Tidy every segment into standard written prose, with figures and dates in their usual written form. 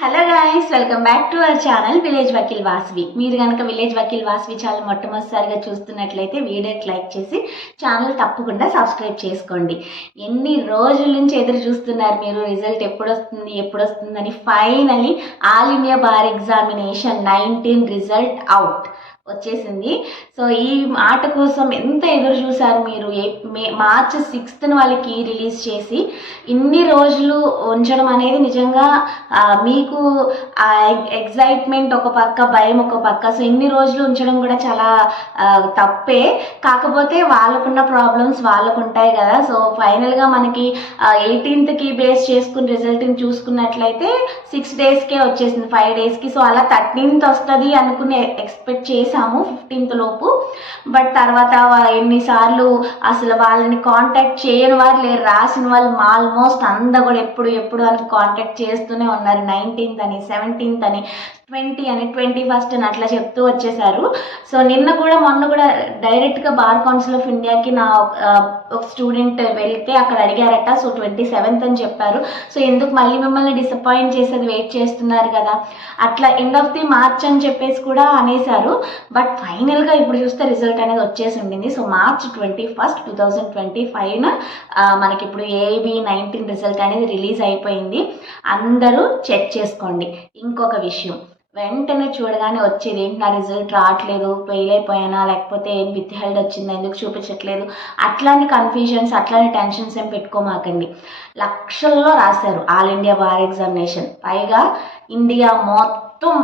Hello guys, welcome back to our channel village Vakeel Vasavi. మీరు కనుక village Vakeel Vasavi channel మొట్టమొదటిసారిగా చూస్తున్నట్లయితే వీడియోకి లైక్ చేసి ఛానల్ తప్పకుండా సబ్స్క్రైబ్ చేసుకోండి. ఎన్ని రోజుల నుంచి ఎదురు చూస్తున్నారు మీరు, రిజల్ట్ ఎప్పుడు వస్తుందని. Finally all India bar examination 19 result out వచ్చేసింది. సో ఈ మాట కోసం ఎంత ఎదురు చూసారు మీరు. మార్చ్ 6th వాళ్ళకి రిలీజ్ చేసి ఇన్ని రోజులు ఉంచడం అనేది నిజంగా మీకు ఎగ్జైట్మెంట్ ఒక పక్క, భయం ఒక పక్క. సో ఇన్ని రోజులు ఉంచడం కూడా చాలా తప్పే. కాకపోతే వాళ్ళకున్న ప్రాబ్లమ్స్ వాళ్ళకు ఉంటాయి కదా. సో ఫైనల్గా మనకి 18th బేస్ చేసుకుని రిజల్ట్ని చూసుకున్నట్లయితే 6 daysకే వచ్చేసింది, 5 daysకి. సో అలా 13th వస్తుంది అనుకుని ఎక్స్పెక్ట్ చేసి 15th లోపు. బట్ తర్వాత ఎన్నిసార్లు అసలు వాళ్ళని కాంటాక్ట్ చేయని వారు లేరు, రాసిన వాళ్ళు ఆల్మోస్ట్ అంతా కూడా ఎప్పుడు అని కాంటాక్ట్ చేస్తూనే ఉన్నారు. 19th అని, 17th అని, 20 అని, 21st అని అట్లా చెప్తూ వచ్చేసారు. సో మొన్న కూడా డైరెక్ట్గా బార్ కౌన్సిల్ ఆఫ్ ఇండియాకి నా ఒక స్టూడెంట్ వెళ్తే అక్కడ అడిగారట. సో 27th అని చెప్పారు. సో ఎందుకు మళ్ళీ మిమ్మల్ని డిసప్పాయింట్ చేసేది, వెయిట్ చేస్తున్నారు కదా, అట్లా ఎండ్ ఆఫ్ ది మార్చ్ అని చెప్పేసి కూడా అనేసారు. బట్ ఫైనల్గా ఇప్పుడు చూస్తే రిజల్ట్ అనేది వచ్చేసి ఉండింది. సో March 21st, 2025 మనకి ఇప్పుడు ఏబీ 19 రిజల్ట్ అనేది రిలీజ్ అయిపోయింది. అందరూ చెక్ చేసుకోండి. ఇంకొక విషయం, వెంటనే చూడగానే వచ్చేది ఏంటి, నా రిజల్ట్ రావట్లేదు, ఫెయిల్ అయిపోయానా, లేకపోతే ఏం విత్ హెల్డ్ వచ్చిందా, ఎందుకు చూపించట్లేదు, అట్లాంటి కన్ఫ్యూజన్స్, అట్లాంటి టెన్షన్స్ ఏం పెట్టుకోమాకండి. లక్షల్లో రాశారు ఆల్ ఇండియా బార్ ఎగ్జామినేషన్. పైగా ఇండియా మొత్తం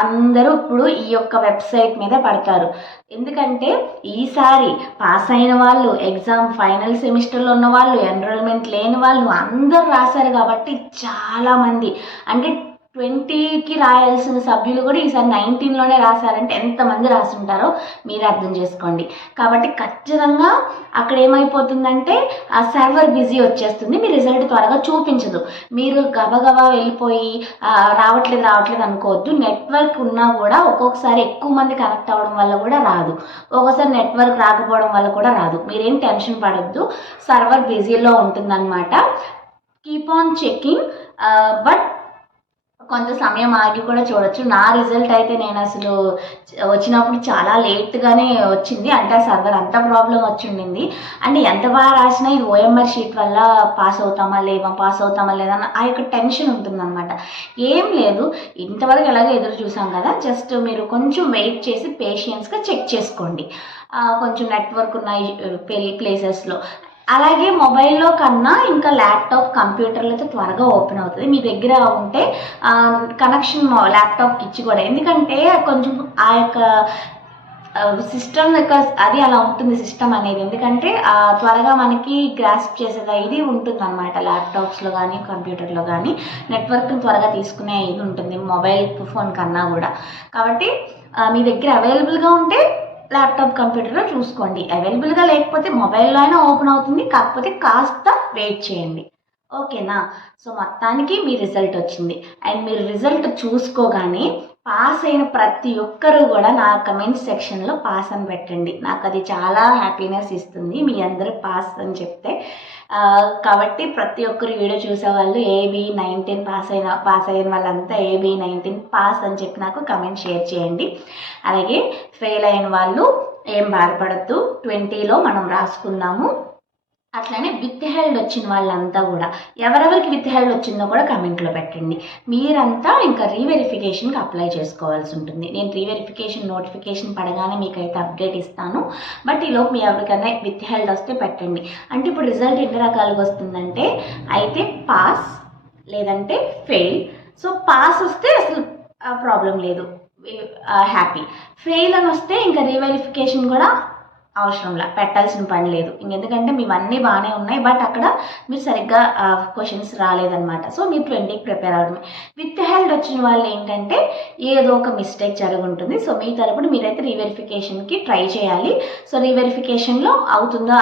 అందరూ ఇప్పుడు ఈ యొక్క వెబ్సైట్ మీద పడతారు. ఎందుకంటే ఈసారి పాస్ అయిన వాళ్ళు, ఎగ్జామ్ ఫైనల్ సెమిస్టర్లో ఉన్న వాళ్ళు, ఎన్రోల్మెంట్ లేని వాళ్ళు అందరూ రాశారు. కాబట్టి చాలామంది, అంటే 20కి రాయాల్సిన సభ్యులు కూడా ఈసారి 19లోనే రాశారంటే ఎంతమంది రాసుంటారో మీరు అర్థం చేసుకోండి. కాబట్టి ఖచ్చితంగా అక్కడ ఏమైపోతుందంటే ఆ సర్వర్ బిజీ వచ్చేస్తుంది, మీ రిజల్ట్ త్వరగా చూపించదు. మీరు గబగబా వెళ్ళిపోయి రావట్లేదు అనుకోవద్దు. నెట్వర్క్ ఉన్నా కూడా ఒక్కొక్కసారి ఎక్కువ మంది కనెక్ట్ అవ్వడం వల్ల కూడా రాదు, ఒక్కోసారి నెట్వర్క్ రాకపోవడం వల్ల కూడా రాదు. మీరేం టెన్షన్ పడొద్దు, సర్వర్ బిజీలో ఉంటుందన్నమాట. Keep on checking. బట్ కొంత సమయం ఆగి కూడా చూడొచ్చు. నా రిజల్ట్ అయితే నేను అసలు వచ్చినప్పుడు చాలా లేట్గానే వచ్చింది, అంటే ఆ సర్వర్ అంత ప్రాబ్లం వచ్చిండింది. అంటే ఎంత బాగా రాసినా ఇది ఓఎంఆర్ షీట్ వల్ల పాస్ అవుతామా లేదా ఆ యొక్క టెన్షన్ ఉంటుందన్నమాట. ఏం లేదు, ఇంతవరకు ఎలాగో ఎదురు చూసాం కదా, జస్ట్ మీరు కొంచెం వెయిట్ చేసి పేషెన్స్గా చెక్ చేసుకోండి. కొంచెం నెట్వర్క్ ఉన్నాయి ప్లేసెస్లో. అలాగే మొబైల్లో కన్నా ఇంకా ల్యాప్టాప్, కంప్యూటర్లతో త్వరగా ఓపెన్ అవుతుంది. మీ దగ్గర ఉంటే కనెక్షన్ ల్యాప్టాప్కి ఇచ్చి కూడా, ఎందుకంటే కొంచెం ఆ యొక్క సిస్టమ్ యొక్క అది అలా ఉంటుంది సిస్టమ్ అనేది. ఎందుకంటే త్వరగా మనకి గ్రాస్ప్ చేసేది ఇది ఉంటుందన్నమాట. ల్యాప్టాప్స్లో కానీ కంప్యూటర్లో కానీ నెట్వర్క్ని త్వరగా తీసుకునే ఇది ఉంటుంది మొబైల్ ఫోన్ కన్నా కూడా. కాబట్టి మీ దగ్గర అవైలబుల్గా ఉంటే ల్యాప్టాప్, కంప్యూటర్లో చూసుకోండి. అవైలబుల్గా లేకపోతే మొబైల్లో అయినా ఓపెన్ అవుతుంది, కాకపోతే కాస్త వెయిట్ చేయండి. ఓకేనా? సో మొత్తానికి మీ రిజల్ట్ వచ్చింది. అండ్ మీరు రిజల్ట్ చూసుకోగానే పాస్ అయిన ప్రతి ఒక్కరూ కూడా నా కమెంట్ సెక్షన్లో పాస్ అని పెట్టండి. నాకు అది చాలా హ్యాపీనెస్ ఇస్తుంది, మీ అందరూ పాస్ అని చెప్తే. కాబట్టి ప్రతి ఒక్కరు వీడియో చూసేవాళ్ళు ఏబీ 19 పాస్ అయిన వాళ్ళంతా ఏబీ 19 పాస్ అని చెప్పి నాకు కమెంట్ షేర్ చేయండి. అలాగే ఫెయిల్ అయిన వాళ్ళు ఏం బాధపడద్దు, 20లో మనం రాసుకున్నాము. అట్లనే విత్ హెల్డ్ వచ్చిన వాళ్ళంతా కూడా ఎవరెవరికి విత్ హెల్డ్ వచ్చిందో కూడా కమెంట్లో పెట్టండి. మీరంతా ఇంకా రీవెరిఫికేషన్కి అప్లై చేసుకోవాల్సి ఉంటుంది. నేను రీవెరిఫికేషన్ నోటిఫికేషన్ పడగానే మీకైతే అప్డేట్ ఇస్తాను. బట్ ఈలోపు మీ ఎవరికైనా విత్ హెల్డ్ వస్తే పెట్టండి. అంటే ఇప్పుడు రిజల్ట్ ఎన్ని రకాలుగా వస్తుందంటే, అయితే పాస్ లేదంటే ఫెయిల్. సో పాస్ వస్తే అసలు ప్రాబ్లం లేదు, హ్యాపీ. ఫెయిల్ అని వస్తే ఇంకా రీవెరిఫికేషన్ కూడా అవసరంలా, పెట్టాల్సిన పని లేదు. ఎందుకంటే మీవన్నీ బాగానే ఉన్నాయి, బట్ అక్కడ మీరు సరిగ్గా క్వశ్చన్స్ రాలేదన్నమాట. సో మీరు 20కి ప్రిపేర్ అవడమే. విత్ హెల్డ్ వచ్చిన వాళ్ళు ఏంటంటే ఏదో ఒక మిస్టేక్ జరుగుంటుంది. సో మీ తరపున మీరైతే రీవెరిఫికేషన్కి ట్రై చేయాలి. సో రీవెరిఫికేషన్లో అవుతుందో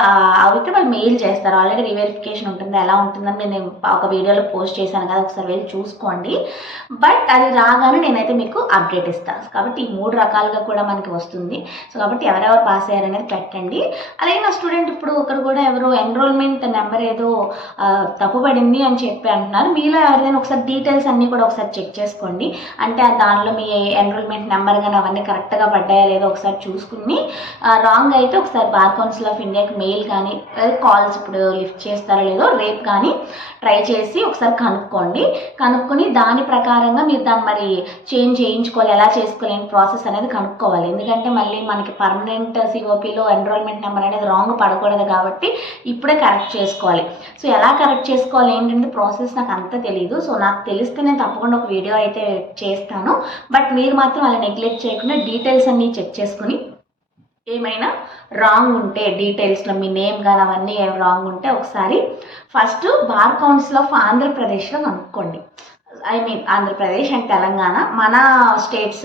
అయితే వాళ్ళు మెయిల్ చేస్తారు. ఆల్రెడీ రీవెరిఫికేషన్ ఉంటుందో ఎలా ఉంటుందని నేను ఒక వీడియోలో పోస్ట్ చేశాను కదా, ఒకసారి వెళ్ళి చూసుకోండి. బట్ అది రాగానే నేనైతే మీకు అప్డేట్ ఇస్తాను. కాబట్టి ఈ 3 రకాలుగా కూడా మనకి వస్తుంది. సో కాబట్టి ఎవరెవరు పాస్ అయ్యారనేది పెట్టండి. అలాగే నా స్టూడెంట్ ఇప్పుడు ఒకరు కూడా ఎవరో ఎన్రోల్మెంట్ నెంబర్ ఏదో తప్పుపడింది అని చెప్పి అంటున్నారు. మీలో ఎవరిదైనా ఒకసారి డీటెయిల్స్ అన్నీ కూడా ఒకసారి చెక్ చేసుకోండి. అంటే దానిలో మీ ఎన్రోల్మెంట్ నెంబర్ కానీ అవన్నీ కరెక్ట్గా పడ్డాయా లేదో ఒకసారి చూసుకుని, రాంగ్ అయితే ఒకసారి బార్ కౌన్సిల్ ఆఫ్ ఇండియాకి మెయిల్ కానీ కాల్స్ ఇప్పుడు లిఫ్ట్ చేస్తారో లేదో రేపు కానీ ట్రై చేసి ఒకసారి కనుక్కొని దాని ప్రకారంగా మీరు దాన్ని మరి చేంజ్ చేయించుకోవాలి, ఎలా చేసుకోవాలి ప్రాసెస్ అనేది కనుక్కోవాలి. ఎందుకంటే మళ్ళీ మనకి పర్మనెంట్ సిఓపిలో ఎన్రోల్మెంట్ నెంబర్ అనేది రాంగ్ పడకూడదు కాబట్టి ఇప్పుడే కరెక్ట్ చేసుకోవాలి. సో ఎలా కరెక్ట్ చేసుకోవాలి ఏంటంటే ప్రాసెస్ నాకు అంత తెలియదు. సో నాకు తెలిస్తే నేను తప్పకుండా ఒక వీడియో అయితే చేస్తాను. బట్ మీరు మాత్రం అలా నెగ్లెక్ట్ చేయకుండా డీటెయిల్స్ అన్నీ చెక్ చేసుకుని ఏమైనా రాంగ్ ఉంటే డీటెయిల్స్లో మీ నేమ్ కానీ అవన్నీ రాంగ్ ఉంటే ఒకసారి ఫస్ట్ బార్ కౌన్సిల్ ఆఫ్ ఆంధ్రప్రదేశ్లో కనుక్కోండి. ఆంధ్రప్రదేశ్ అండ్ తెలంగాణ మన స్టేట్స్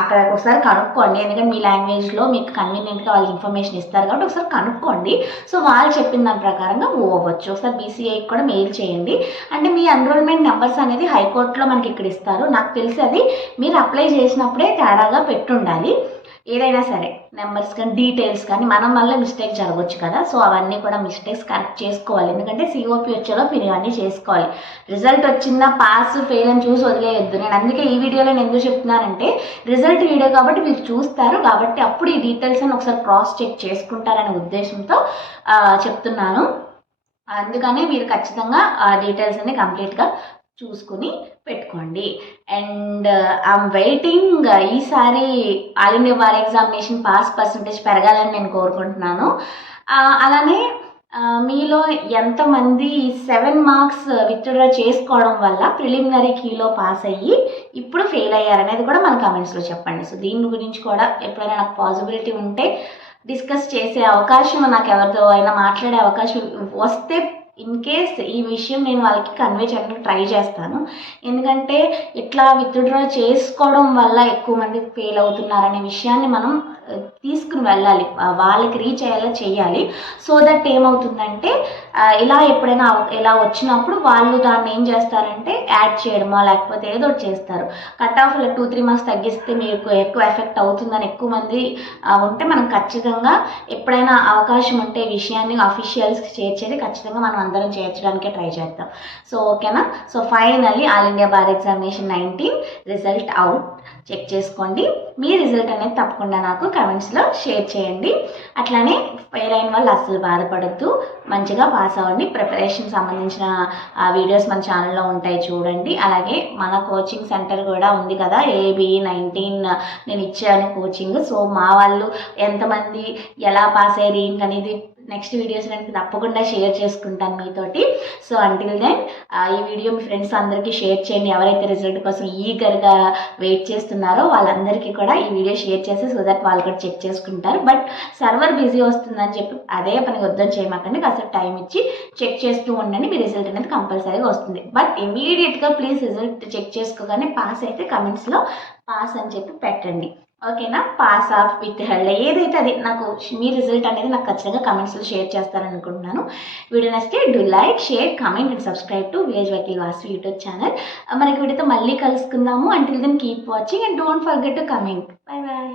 అక్కడ ఒకసారి కనుక్కోండి. ఎందుకంటే మీ లాంగ్వేజ్లో మీకు కన్వీనియంట్గా వాళ్ళు ఇన్ఫర్మేషన్ ఇస్తారు కాబట్టి ఒకసారి కనుక్కోండి. సో వాళ్ళు చెప్పిన దాని ప్రకారంగా మూవ్ అవ్వచ్చు. ఒకసారి బీసీఐకి కూడా మెయిల్ చేయండి. అంటే మీ ఎన్రోల్మెంట్ నెంబర్స్ అనేది హైకోర్టులో మనకి ఇక్కడ ఇస్తారు. నాకు తెలిసి అది మీరు అప్లై చేసినప్పుడే తేడాగా పెట్టుండాలి. ఏదైనా సరే నెంబర్స్ కానీ డీటెయిల్స్ కానీ మనం వల్ల మిస్టేక్ జరగవచ్చు కదా. సో అవన్నీ కూడా మిస్టేక్స్ కరెక్ట్ చేసుకోవాలి. ఎందుకంటే సిఓపి వచ్చేలో మీరు ఇవన్నీ చేసుకోవాలి. రిజల్ట్ వచ్చిందా పాస్ ఫెయిల్ అని చూసి వదిలేయొద్దు. నేను అందుకే ఈ వీడియోలో నేను ఎందుకు చెప్తున్నానంటే రిజల్ట్ వీడియో కాబట్టి మీరు చూస్తారు కాబట్టి అప్పుడు ఈ డీటెయిల్స్ అని ఒకసారి క్రాస్ చెక్ చేసుకుంటారనే ఉద్దేశంతో చెప్తున్నాను. అందుకనే మీరు ఖచ్చితంగా ఆ డీటెయిల్స్ అన్ని కంప్లీట్గా చూసుకుని పెట్టుకోండి. అండ్ ఐఎమ్ వెయిటింగ్ ఈసారి all India bar examination pass percentage పెరగాలని నేను కోరుకుంటున్నాను. అలానే మీలో ఎంతమంది 7 మార్క్స్ విత్డ్రా చేసుకోవడం వల్ల ప్రిలిమినరీ కీలో పాస్ అయ్యి ఇప్పుడు ఫెయిల్ అయ్యారనేది కూడా మన కమెంట్స్లో చెప్పండి. సో దీని గురించి కూడా ఎప్పుడైనా నాకు పాసిబిలిటీ ఉంటే డిస్కస్ చేసే అవకాశం, నాకు ఎవరితో అయినా మాట్లాడే అవకాశం వస్తే ఇన్ కేస్ ఈ విషయం నేను వాళ్ళకి కన్వే చేయడానికి ట్రై చేస్తాను. ఎందుకంటే ఇట్లా విత్డ్రా చేసుకోవడం వల్ల ఎక్కువ మంది ఫెయిల్ అవుతున్నారనే విషయాన్ని మనం తీసుకుని వెళ్ళాలి, వాళ్ళకి రీచ్ అయ్యేలా చేయాలి. సో దట్ ఏమవుతుందంటే ఇలా ఎప్పుడైనా ఇలా వచ్చినప్పుడు వాళ్ళు దాన్ని ఏం చేస్తారంటే యాడ్ చేయడమో లేకపోతే ఏదో ఒకటి చేస్తారు. కట్ ఆఫ్ 2-3 మార్క్స్ తగ్గిస్తే మీకు ఎక్కువ ఎఫెక్ట్ అవుతుందని ఎక్కువ మంది ఉంటే మనం ఖచ్చితంగా ఎప్పుడైనా అవకాశం ఉంటే విషయాన్ని అఫీషియల్స్కి చేర్చేది ఖచ్చితంగా మనం అందరం చేర్చడానికే ట్రై చేద్దాం. సో ఓకేనా. So finally all India bar examination 19 result out. Check చేసుకోండి. మీ రిజల్ట్ అనేది తప్పకుండా నాకు కమెంట్స్లో షేర్ చేయండి. అట్లానే ఫెయిల్ అయిన వాళ్ళు అస్సలు బాధపడద్దు, మంచిగా పాస్ అవ్వండి. ప్రిపరేషన్ సంబంధించిన వీడియోస్ మన ఛానల్లో ఉంటాయి చూడండి. అలాగే మన కోచింగ్ సెంటర్ కూడా ఉంది కదా, AB19 నేను ఇచ్చాను కోచింగ్. సో మా వాళ్ళు ఎంతమంది ఎలా పాస్ అయ్యారు ఏంటి అనేది నెక్స్ట్ వీడియోస్ నేను తప్పకుండా షేర్ చేసుకుంటాను మీతోటి. సో అంటిల్ దెన్ ఈ వీడియో మీ ఫ్రెండ్స్ అందరికీ షేర్ చేయండి. ఎవరైతే రిజల్ట్ కోసం ఈగర్గా వెయిట్ చేస్తున్నారో వాళ్ళందరికీ కూడా ఈ వీడియో షేర్ చేసి సో దట్ వాళ్ళు కూడా చెక్ చేసుకుంటారు. బట్ సర్వర్ బిజీ వస్తుందని చెప్పి అదే పని వద్దని చేయమాకండి, కాస్త టైం ఇచ్చి చెక్ చేస్తూ ఉండండి. మీ రిజల్ట్ అనేది కంపల్సరీగా వస్తుంది. బట్ ఇమీడియట్గా ప్లీజ్ రిజల్ట్ చెక్ చేసుకోగానే పాస్ అయితే కమెంట్స్లో పాస్ అని చెప్పి పెట్టండి. ఓకేనా. పాస్ ఆఫ్ విత్ హెల్డ్ ఏదైతే అది నాకు మీ రిజల్ట్ అనేది నాకు ఖచ్చితంగా కమెంట్స్లో షేర్ చేస్తారనుకుంటున్నాను. వీడియో నచ్చితే do like, share, comment and subscribe to village Vakeel Vasu YouTube channel. మనకి వీడియోతో మళ్ళీ కలుసుకుందాము. Until then keep watching and don't forget to comment. Bye bye.